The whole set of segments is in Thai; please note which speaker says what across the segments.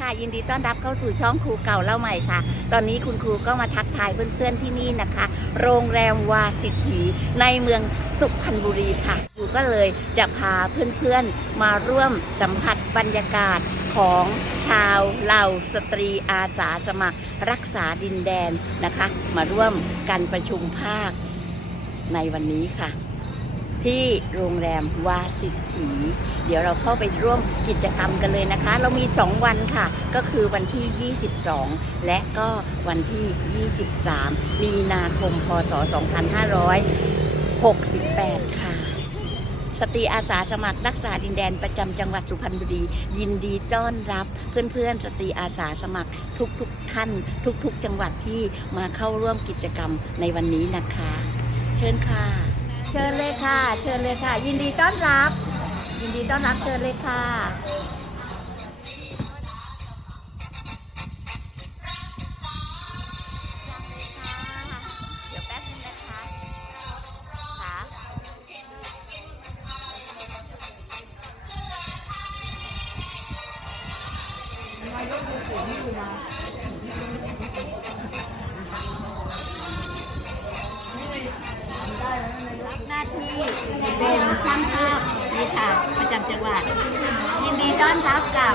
Speaker 1: ค่ะ ยินดีต้อนรับเข้าสู่ช่องครูเก่าเล่าใหม่ค่ะ ตอนนี้คุณครูก็มาทักทายเพื่อนๆที่นี่นะคะ โรงแรมวาสิทธีในเมืองสุพรรณบุรีค่ะครูก็เลยจะพาเพื่อนๆมาร่วมสัมผัสบรรยากาศของชาวเหล่าสตรีอาสาสมัคร รักษาดินแดนนะคะ มาร่วมกันประชุมภาคในวันนี้ค่ะ ที่โรงแรมวาสิทธีเดี๋ยวเราเข้าไปร่วมกิจกรรมกันเลยนะคะ เรามี 2 วันค่ะ ก็คือวันที่ 22 และก็วันที่ 23 มีนาคม พศ 2568 ค่ะ สตรีอาสาสมัครรักษาดินแดนประจำจังหวัดสุพรรณบุรี ยินดีต้อนรับเพื่อนๆ สตรีอาสาสมัครทุกๆท่าน ทุกๆ จังหวัดที่มาเข้าร่วมกิจกรรมในวันนี้นะคะ เชิญค่ะ เชิญเลยค่ะ เชิญเลยค่ะ ยินดีต้อนรับ ยินดีต้อนรับเชิญเลยค่ะ เดี๋ยวแป๊บนึงนะคะค่ะรับ เป็นช่างภาพนี่ค่ะประจำจังหวัด ยินดีต้อนรับกับ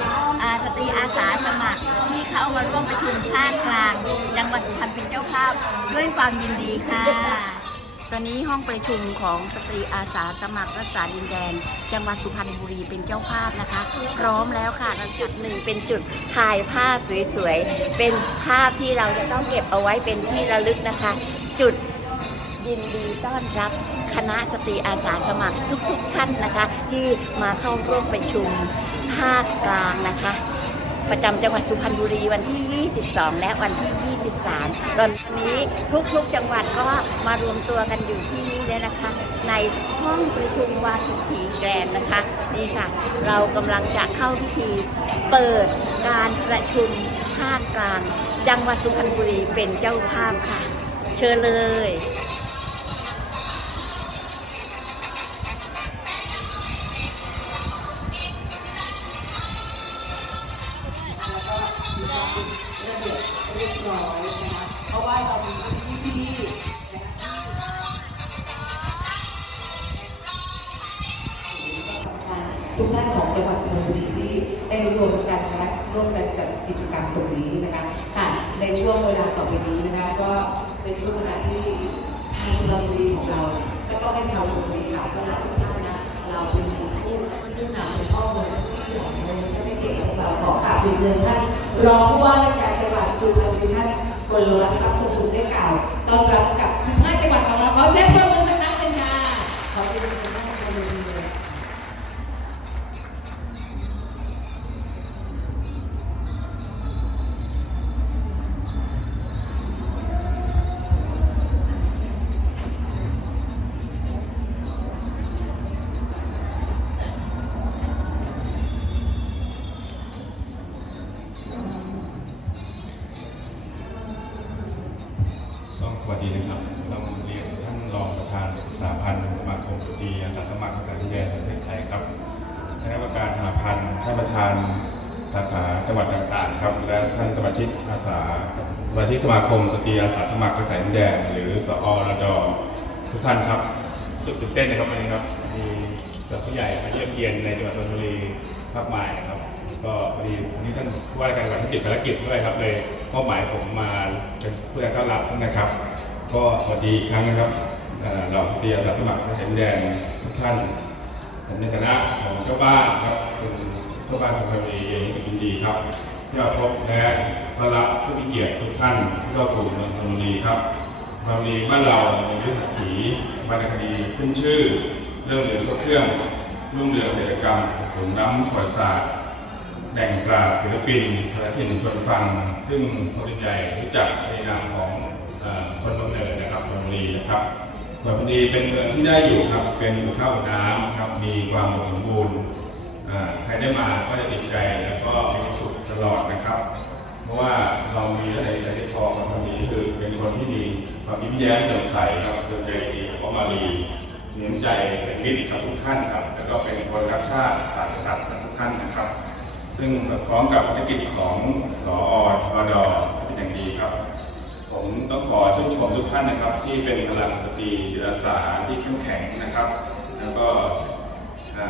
Speaker 1: สตรีอาสาสมัคร ที่เข้ามาร่วมประชุมภาคกลางจังหวัดสุพรรณเป็นเจ้าภาพด้วยความยินดีค่ะ ตอนนี้ห้องประชุมของสตรีอาสาสมัครรักษาดินแดน จังหวัดสุพรรณบุรีเป็นเจ้าภาพนะคะ พร้อมแล้วค่ะจุดหนึ่งเป็นจุดถ่ายภาพสวยๆเป็นภาพที่เราจะต้องเก็บเอาไว้เป็นที่ระลึกนะคะ จุด ยินดีต้อนรับคณะสตรีอาสาสมัครทุกๆท่านนะคะ ที่มาเข้าร่วมประชุมภาคกลางนะคะ ประจำจังหวัดสุพรรณบุรีวันที่ 22 และวันที่ 23 ตอนนี้ทุกๆจังหวัดก็มารวมตัวกันอยู่ที่นี่เลยนะคะ ในห้องประชุมวาสิถีแกรนนะคะนี่ค่ะ เรากำลังจะเข้าพิธีเปิดการประชุมภาคกลาง จังหวัดสุพรรณบุรีเป็นเจ้าภาพค่ะ เชิญเลย
Speaker 2: รียบร้อยนะคะ เพราะว่าเรามีพี่นะคะทุกท่านของจังหวัดสุพรรณบุรีที่ได้รวมกันนะคะร่วมกันจัดกิจกรรมตรงนี้นะคะค่ะในช่วงเวลาต่อไปนี้นะคะก็เป็นช่วงเวลาที่ชาวสุพรรณบุรีของเรา ก็ต้องให้ชาวสุพรรณบุรีกล่าวต้อนรับทุกท่านนะเราเป็นผู้ผู้นำเป็นพ่อเมืองที่ใหญ่ในประเทศของเราขอกราบเรียนเชิญท่านรองผู้ว่าราชการจังหวัดสุพรรณบุรีท่านกลวัฒน์ทรัพย์สุขสุขได้กล่าวต้อนรับกับ 15 จังหวัดของเราขอเสียงปรบมือ
Speaker 3: มาชิกสมาคมสตรีอาสาสมัครจากดินแดนหรือสอรดทุกท่านครับสุดตื่นเต้นนะครับวันนี้ครับมีผู้ใหญ่มาเยี่ยมเยียนในจังหวัดชลบุรีมากมายนะครับ ก็พอดีวันนี้ท่านผู้ว่าการจังหวัดท่านติดภารกิจด้วยครับเลยมอบหมายผมมาเป็นผู้แทนต้อนรับท่านนะครับ ก็สวัสดีอีกครั้งนะครับเอ่อเราสตรีอาสาสมัครและแห่งแดนทุกท่านผมในฐานะของเจ้าบ้านครับเป็นเจ้าบ้านของพรมีเองรู้สึกยินดีครับที่มาพบและ ต้อนรับผู้มีเกียรติทุกท่านที่เข้าสู่เมืองธนบุรีครับธนบุรีบ้านเราในยุคถีวรรณคดีขึ้นชื่อ เรื่องเรือนพระเครื่องรุ่งเรืองเศรษฐกรรมสูงน้ำประวัติศาสตร์แหล่งปราชญ์ศิลปินพระถิ่นชนฟัง ซึ่งคนใหญ่รู้จักในนามของอคนบำเนิดนะครับชลบุรีนะครับชลบุรีเป็นเมืองที่ได้อยู่ครับเป็นอยู่ข้าวน้ำครับมีความสมบูรณ์ใครได้มาก็จะติดใจแล้วก็มีความสุขตลอดนะครับะว่าเรามีอะไรใจที่พอกับคนนี้คือเป็นคนที่มีความยิ้มแย้มแจ่มใสครับเป็นใจดีเพราะมาลีมีน้ำใจเป็นมิตรกับทุกท่านครับ แล้วก็เป็นคนรักชาติศาสตร์กษัตริย์กับทุกท่านนะครับ ซึ่งสอดคล้องกับภารกิจของสอออดเป็นอย่างดีครับ ผมต้องขอชื่นชมทุกท่านนะครับ ที่เป็นพลังสตรีจิตอาสาที่เข้มแข็งนะครับ แล้วก็อ่า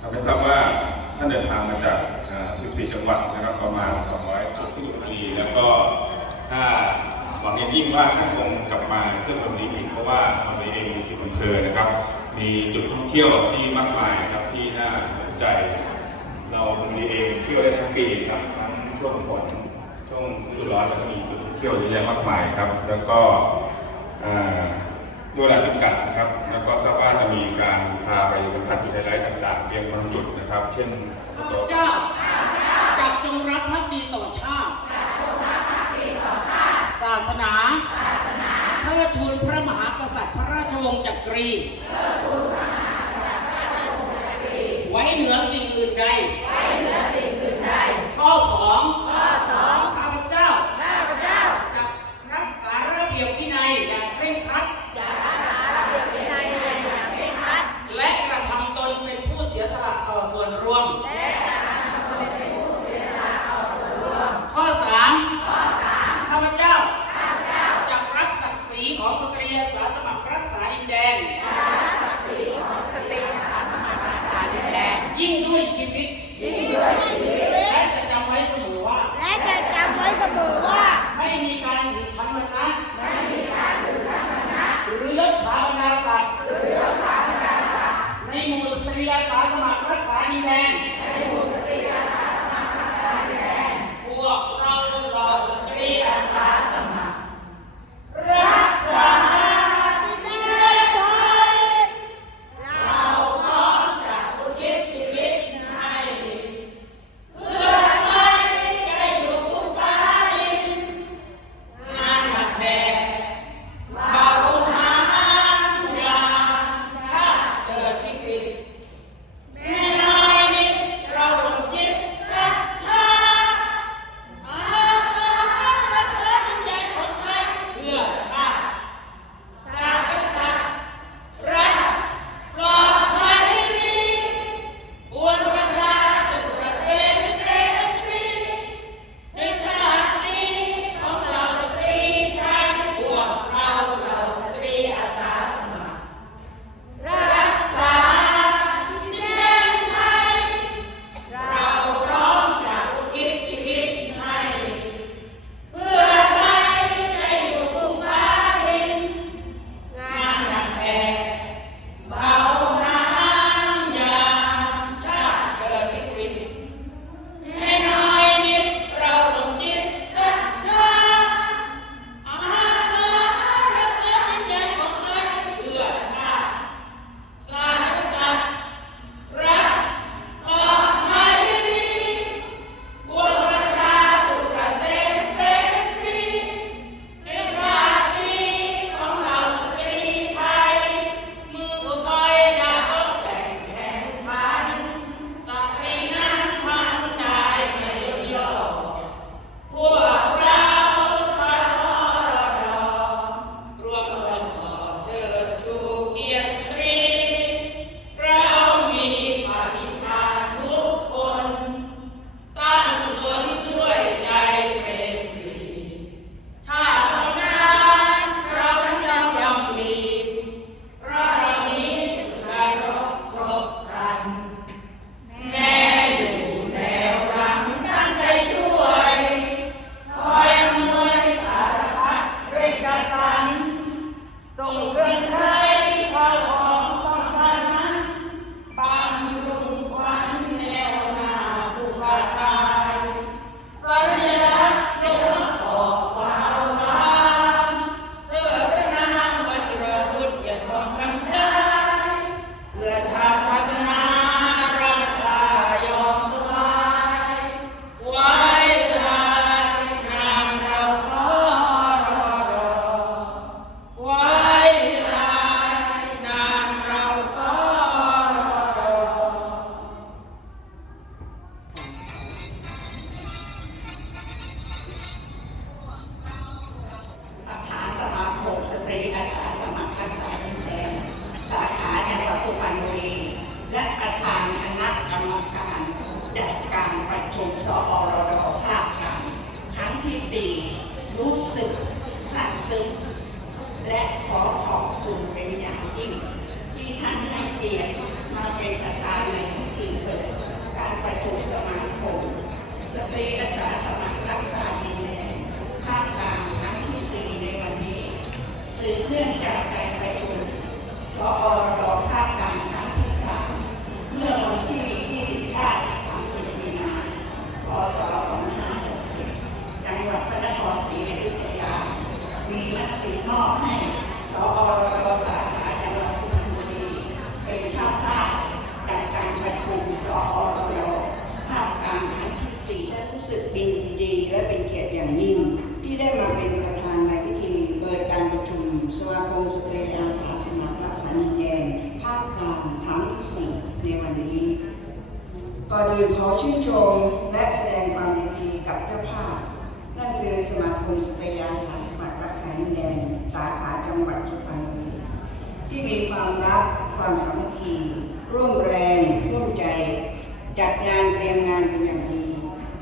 Speaker 3: ทำให้ทราบว่าท่านเดินทางมาจาก 14 จังหวัดนะครับประมาณ 200ที่บุรีแล้วก็ถ้าหวังยิ่งว่าท่านคงกลับมาเที่ยวตรงนี้อีกเพราะว่าเภอเองมีสิบอำเภอนะครับ มีจุดท่องเที่ยวที่มากมายครับที่น่าสนใจ เราตรงนี้เองเที่ยวได้ทั้งปีครับทั้งช่วงฝนช่วงฤดูร้อนแล้วก็มีจุดที่เที่ยวเยอะแยะมากมายครับ แล้วก็ด้วยเวลาจำกัดนะครับ แล้วก็ทราบว่าจะมีการพาไปสัมผัสจุดไฮไลท์ต่างๆเพียงบางจุดนะครับ เช่น
Speaker 4: ข้าพเจ้า งรักภักดีต่อชาติ ศาสนาเทิดทูนพระมหากษัตริย์พระราชวงศ์จักรี ไว้เหนือสิ่งอื่นใด สาบซึ้งและขอขอบคุณเป็นอย่างยิ่งที่ท่านให้เกียรติมาเป็นประธานในพิธีเปิดการประชุมสมาคมสตรีอาสาสมัครรักษาดินแดนภาคกลางครั้งที่สี่ในวันนี้สืบเนื่องจากการประชุมสอรอภา
Speaker 5: คกลางครั้งที่สามเมื่อวัน
Speaker 4: ที่25 30มีนาคมพศ2560จังหวัดพระนครศรีอยุธยา มีมติมอบให้สอรสาขาจังหวัดสุพรรณบุรีเป็นเจ้าภาพจาดการประชุมสอรภาพการครั้งที่สี่และรู้สึกดีดีและเป็นเกียรติอย่างยิ่ง ที่
Speaker 6: ได้มาเป็นประธานในพิธีเปิดการประชุมสมาคมสตรีอาสาสมัครรักษาดินแดนภาคการทั้งที่สี่ในวันนี้ก่อนอื่นขอชื่นชมและแสดงความ ความสามัคคีร่วมแรงร่วมใจ จัดงานเตรียมงานเป็นอย่างดี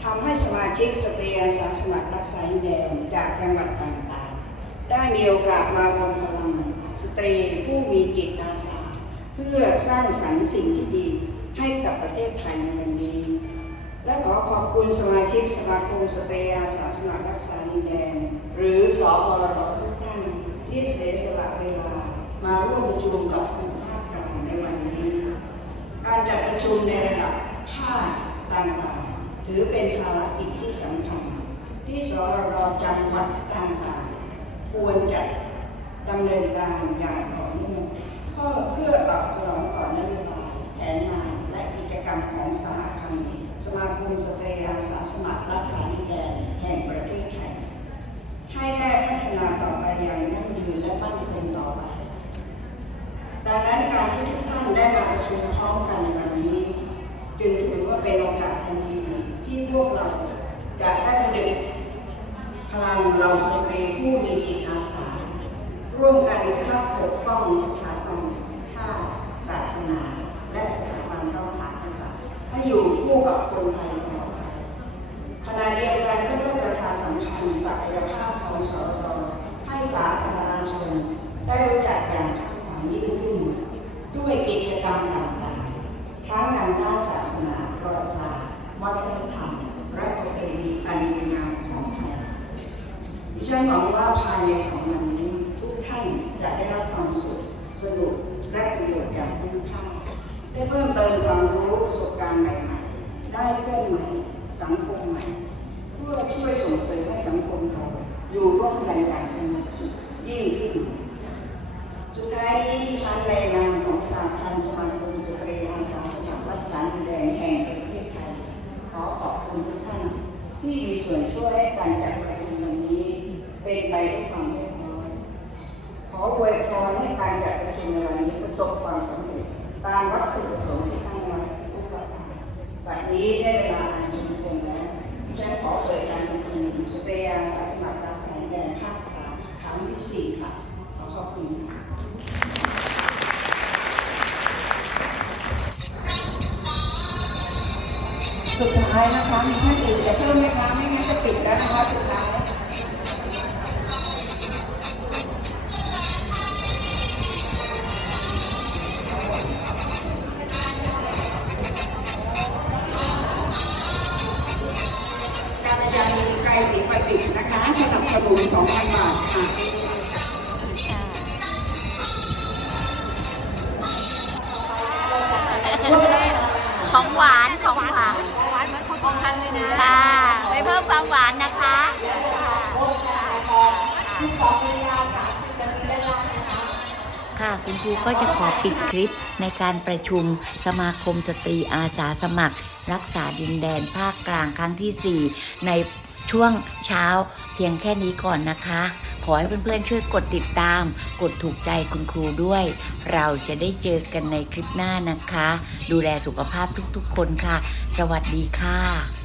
Speaker 6: ทำให้สมาชิกสตรีอาสาสมัครรักษาดินแดนจากจังหวัดต่างๆ ได้มีโอกาสมารวมพลังสตรีผู้มีจิตอาสา เพื่อสร้างสรรค์สิ่งที่ดีให้กับประเทศไทยในวันนี้ และขอขอบคุณสมาชิกสมาคมสตรีอาสาสมัครรักษาดินแดน หรือสอรดทุกท่านที่เสียสละเวลามาร่วมประชุมกับกลุ่มภาคกลางในวันนี้ การจัดประชุมในระดับภาคต่างๆ ถือเป็นภารกิจที่สำคัญ ที่สรรจังหวัดต่างๆ ควรจัดดำเนินการอย่างต่อเนื่องเพื่อเพื่อตอบสนองต่อนโยบายแผนงานและกิจกรรมของสาพันธ์สมาคมสตรีอาสาสมัครรักษาดินแดนแห่งประเทศไทย ให้ได้พัฒนาต่อไปอย่างยั่งยืนและมั่นคงต่อไป ดังนั้นการที่ทุกท่านได้มาประชุมพร้อมกันในวันนี้ จึงถือว่าเป็นโอกาสอันดีที่พวกเราจะได้เป็นพลังเราสตรีผู้มีจิตอาสา ร่วมกันทักปกป้องสถาบันชาติ ศาสนา และสถาบันพระมหากษัตริย์ให้อยู่คู่กับคนไทยตลอดไปขณะเดียวกันก็ได้ประชาสัมพันธ์ศักยภาพของสรให้สาธารณชน ได้รู้จักอย่างกว้างยิ่งขึ้น ด้วยกิจกรรมต่างๆ ทั้งทางด้านศาสนาประวัติศาสตร์วัฒนธรรม และประเพณีอันดีงามของไทย ดิฉันหวังว่าภายในสองวันนี้ ทุกท่านจะได้รับความสุขสนุกและประโยชน์อย่างคุ้มค่า ได้เพิ่มเติมความรู้ประสบการณ์ใหม่ๆ ได้เพื่อนใหม่สังคมใหม่เพื่อช่วยส่งเสริมให้สังคมเราอยู่ร่วมกันอย่างสงบสุขยิ่งขึ้นสุดท้ายนี้ดิฉันในนามของสาพันธ์สมาคมสตรีอาสาสมัครรักษาดินแดนแห่งประเทศไทย ขอขอบคุณทุกท่านที่มีส่วนช่วยให้การจัดประชุมวันนี้ เป็นไปด้วยความเรียบร้อยขออวยพรให้การจัดประชุมในวันนี้ประสบความสำเร็จ ตามวัตถุประสงค์ที่ตั้งไว้ทุกประการบัดนี้ได้เวลาอันสมควรแล้วดิฉันขอเปิดการประชุมสเตียอาสาสมัครรักษาดินแดนภาคกลางครั้งที่สี่ค่ะ ขอขอบคุณค่ะสุดท้ายนะคะ มีท่านอื่นจะเพิ่มไหมคะ ไม่งั้นจะปิดแล้วนะคะ สุดท้าย
Speaker 1: คุณครูก็จะขอปิดคลิปในการประชุมสมาคมสตรีอาสาสมัคร รักษาดินแดนภาคกลางครั้งที่ 4 ในช่วงเช้าเพียงแค่นี้ก่อนนะคะ ขอให้เพื่อนๆช่วยกดติดตาม กดถูกใจคุณครูด้วย เราจะได้เจอกันในคลิปหน้านะคะ ดูแลสุขภาพทุกๆคนค่ะ สวัสดีค่ะ